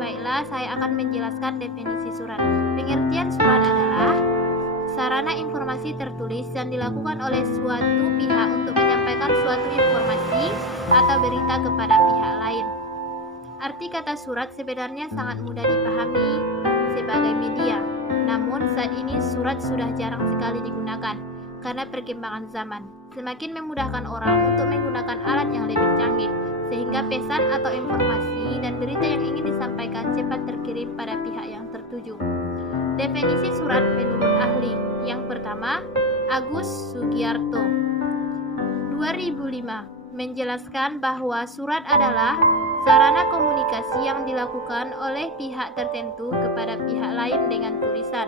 Baiklah, saya akan menjelaskan definisi surat. Pengertian surat adalah sarana informasi tertulis yang dilakukan oleh suatu pihak untuk menyampaikan suatu informasi atau berita kepada pihak lain. Arti kata surat sebenarnya sangat mudah dipahami sebagai media. Namun saat ini surat sudah jarang sekali digunakan karena perkembangan zaman. Semakin memudahkan orang untuk menggunakan alat yang lebih canggih, sehingga pesan atau informasi dan berita yang ingin disampaikan cepat terkirim pada pihak yang tertuju. Definisi surat menurut ahli. Yang pertama, Agus Sugiarto 2005 menjelaskan bahwa surat adalah sarana komunikasi yang dilakukan oleh pihak tertentu kepada pihak lain dengan tulisan.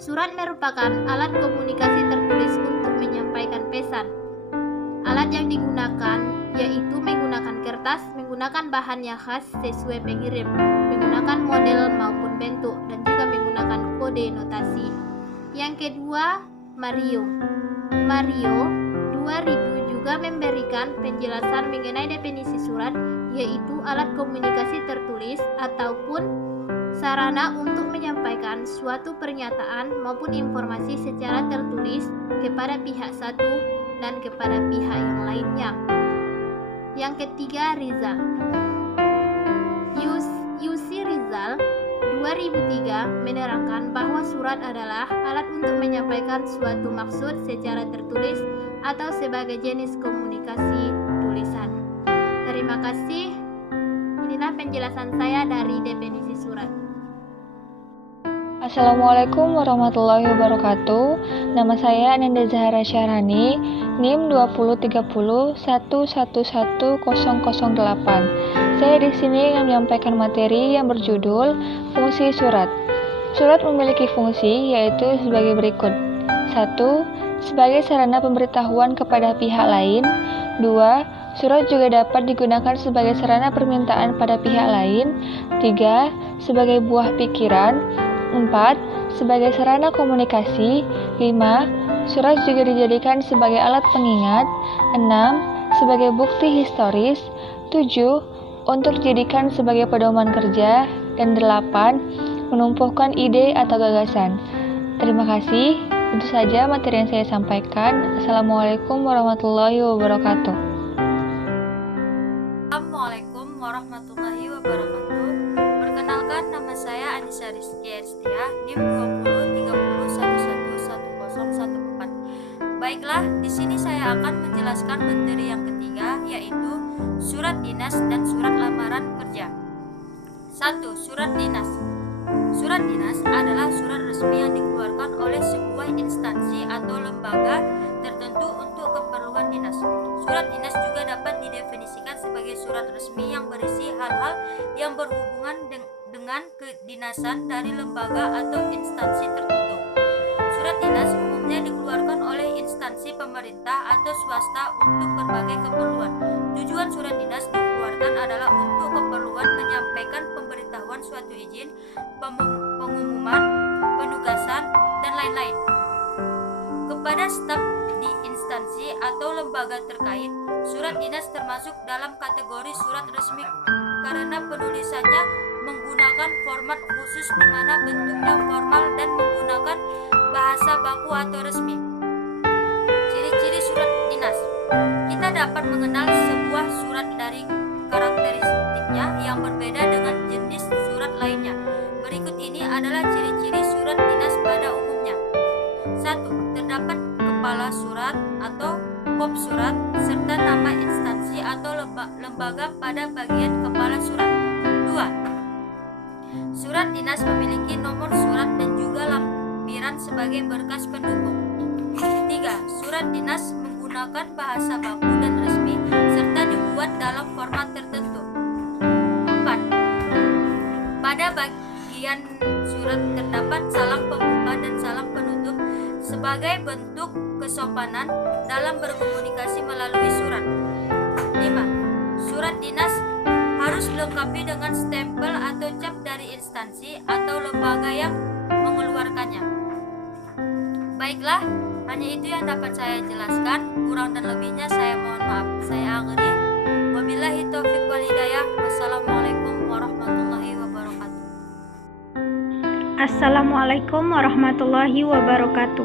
Surat merupakan alat komunikasi tertulis untuk menyampaikan pesan. Alat yang digunakan yaitu menggunakan kertas, menggunakan bahan yang khas sesuai pengirim, menggunakan model maupun bentuk, dan juga menggunakan kode notasi. Yang kedua, Mario 2000 juga memberikan penjelasan mengenai definisi surat, yaitu alat komunikasi tertulis ataupun sarana untuk menyampaikan suatu pernyataan maupun informasi secara tertulis kepada pihak satu dan kepada pihak yang lainnya. Yang ketiga, Rizal Yusi Rizal 2003 menerangkan bahwa surat adalah alat untuk menyampaikan suatu maksud secara tertulis atau sebagai jenis komunikasi tulisan. Terima kasih. Inilah penjelasan saya dari definisi surat. Assalamualaikum warahmatullahi wabarakatuh. Nama saya Ananda Zahara Syahrani, NIM 20301111008. Saya di sini ingin menyampaikan materi yang berjudul fungsi surat. Surat memiliki fungsi yaitu sebagai berikut. 1. Sebagai sarana pemberitahuan kepada pihak lain. 2. Surat juga dapat digunakan sebagai sarana permintaan pada pihak lain. 3. Sebagai buah pikiran. 4. Sebagai sarana komunikasi. 5. Surat juga dijadikan sebagai alat pengingat. 6. Sebagai bukti historis. 7. Untuk dijadikan sebagai pedoman kerja. Dan 8. Menumpuhkan ide atau gagasan. Terima kasih. Itu saja materi yang saya sampaikan. Assalamualaikum warahmatullahi wabarakatuh. Assalamualaikum warahmatullahi wabarakatuh. Perkenalkan, nama saya Anissa Rizky Aristia, NIM 20301111014. Baiklah, di sini saya akan menjelaskan materi yang ketiga, yaitu surat dinas dan surat lamaran kerja. 1. Surat dinas. Surat dinas adalah surat resmi yang dikeluarkan oleh sebuah instansi atau lembaga tertentu untuk keperluan dinas. Surat dinas juga dapat didefinisikan sebagai surat resmi yang berisi hal-hal yang berhubungan dengan kedinasan dari lembaga atau instansi tertentu. Surat dinas umumnya dikeluarkan oleh instansi pemerintah atau swasta untuk berbagai keperluan. Tujuan surat dinas dikeluarkan adalah untuk keperluan menyampaikan pemberitahuan suatu izin, pengumuman, penugasan, dan lain-lain kepada staf di instansi atau lembaga terkait. Surat dinas termasuk dalam kategori surat resmi karena penulisannya menggunakan format khusus di mana bentuknya formal dan menggunakan bahasa baku atau resmi. Ciri-ciri surat dinas. Kita dapat mengenal sebuah surat dari karakteristiknya yang berbeda dengan jenis surat lainnya. Berikut ini adalah ciri-ciri surat dinas pada umumnya. 1. Terdapat kepala surat atau kop surat serta nama instansi atau lembaga pada bagian kepala surat. 2. Surat dinas memiliki nomor surat dan juga lampiran sebagai berkas pendukung. 3. Surat dinas menggunakan bahasa baku dan resmi serta dibuat dalam format tertentu. 4. Pada bagian surat terdapat salam pembuka dan salam penutup sebagai bentuk kesopanan dalam berkomunikasi melalui surat. 5. Surat dinas harus dilengkapi dengan stempel atau cap dari instansi atau lembaga yang mengeluarkannya. Baiklah, hanya itu yang dapat saya jelaskan. Kurang dan lebihnya saya mohon maaf. Saya akhiri. Wabillahi taufiq wal hidayah. Wassalamualaikum warahmatullahi wabarakatuh. Assalamualaikum warahmatullahi wabarakatuh.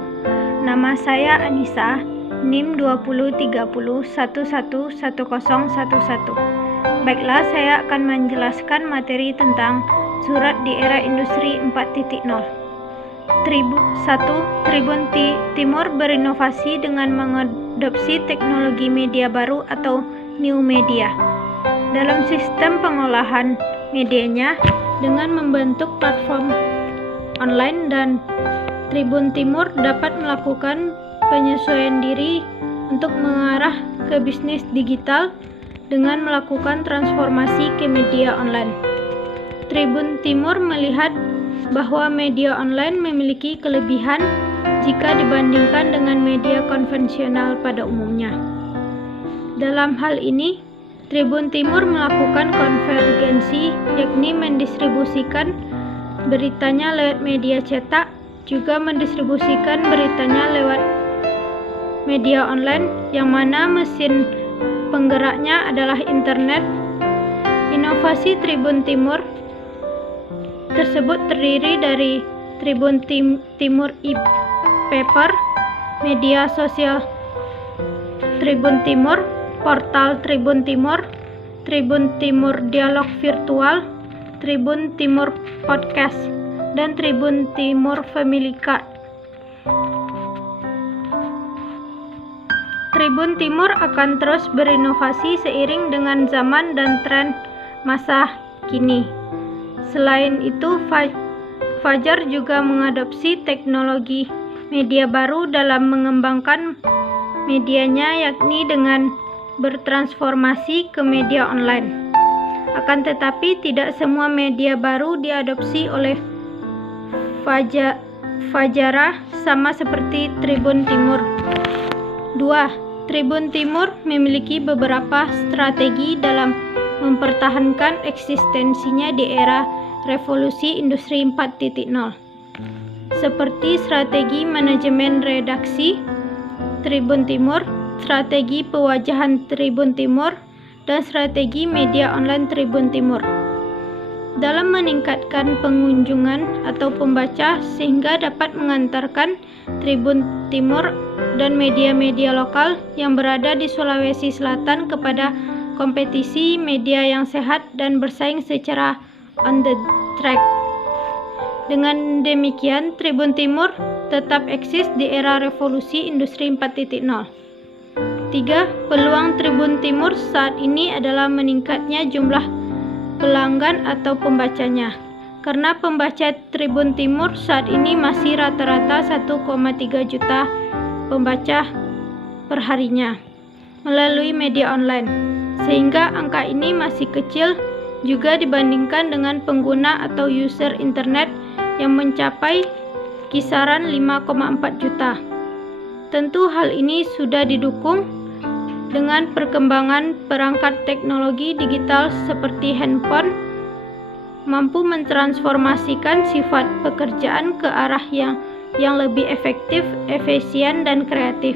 Nama saya Anissa, NIM 2030111011. Baiklah, saya akan menjelaskan materi tentang surat di era industri 4.0. 1. Tribun Timur berinovasi dengan mengadopsi teknologi media baru atau new media dalam sistem pengolahan medianya dengan membentuk platform online, dan Tribun Timur dapat melakukan penyesuaian diri untuk mengarah ke bisnis digital dengan melakukan transformasi ke media online. Tribun Timur melihat bahwa media online memiliki kelebihan jika dibandingkan dengan media konvensional pada umumnya. Dalam hal ini, Tribun Timur melakukan konvergensi, yakni mendistribusikan beritanya lewat media cetak, juga mendistribusikan beritanya lewat media online, yang mana mesin penggeraknya adalah internet. Inovasi Tribun Timur tersebut terdiri dari Tribun Timur e-paper, media sosial Tribun Timur, portal Tribun Timur dialog virtual, Tribun Timur podcast, dan Tribun Timur Family Card. Tribun Timur akan terus berinovasi seiring dengan zaman dan tren masa kini. Selain itu, Fajar juga mengadopsi teknologi media baru dalam mengembangkan medianya, yakni dengan bertransformasi ke media online. Akan tetapi, tidak semua media baru diadopsi oleh Fajara sama seperti Tribun Timur. 2. Tribun Timur memiliki beberapa strategi dalam mempertahankan eksistensinya di era revolusi industri 4.0, seperti strategi manajemen redaksi Tribun Timur, strategi pewajahan Tribun Timur, dan strategi media online Tribun Timur. Dalam meningkatkan pengunjungan atau pembaca sehingga dapat mengantarkan Tribun Timur dan media-media lokal yang berada di Sulawesi Selatan kepada kompetisi media yang sehat dan bersaing secara on the track. Dengan demikian, Tribun Timur tetap eksis di era revolusi industri 4.0. 3. Peluang Tribun Timur saat ini adalah meningkatnya jumlah pelanggan atau pembacanya. Karena pembaca Tribun Timur saat ini masih rata-rata 1,3 juta pembaca perharinya melalui media online, sehingga angka ini masih kecil juga dibandingkan dengan pengguna atau user internet yang mencapai kisaran 5,4 juta. Tentu hal ini sudah didukung dengan perkembangan perangkat teknologi digital seperti handphone, mampu mentransformasikan sifat pekerjaan ke arah yang lebih efektif, efisien, dan kreatif,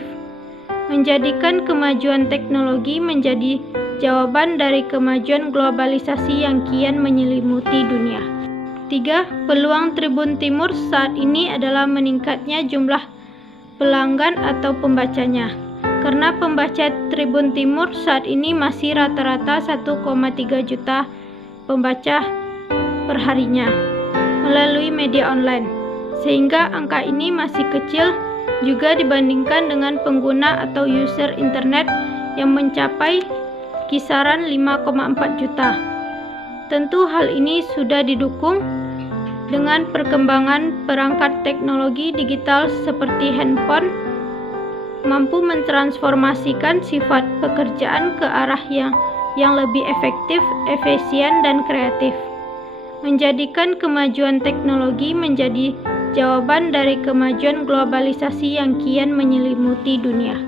menjadikan kemajuan teknologi menjadi jawaban dari kemajuan globalisasi yang kian menyelimuti dunia. 3. Peluang Tribun Timur saat ini adalah meningkatnya jumlah pelanggan atau pembacanya. Karena pembaca Tribun Timur saat ini masih rata-rata 1,3 juta pembaca perharinya melalui media online, sehingga angka ini masih kecil juga dibandingkan dengan pengguna atau user internet yang mencapai kisaran 5,4 juta. Tentu hal ini sudah didukung dengan perkembangan perangkat teknologi digital seperti handphone, mampu mentransformasikan sifat pekerjaan ke arah yang lebih efektif, efisien, dan kreatif, menjadikan kemajuan teknologi menjadi jawaban dari kemajuan globalisasi yang kian menyelimuti dunia.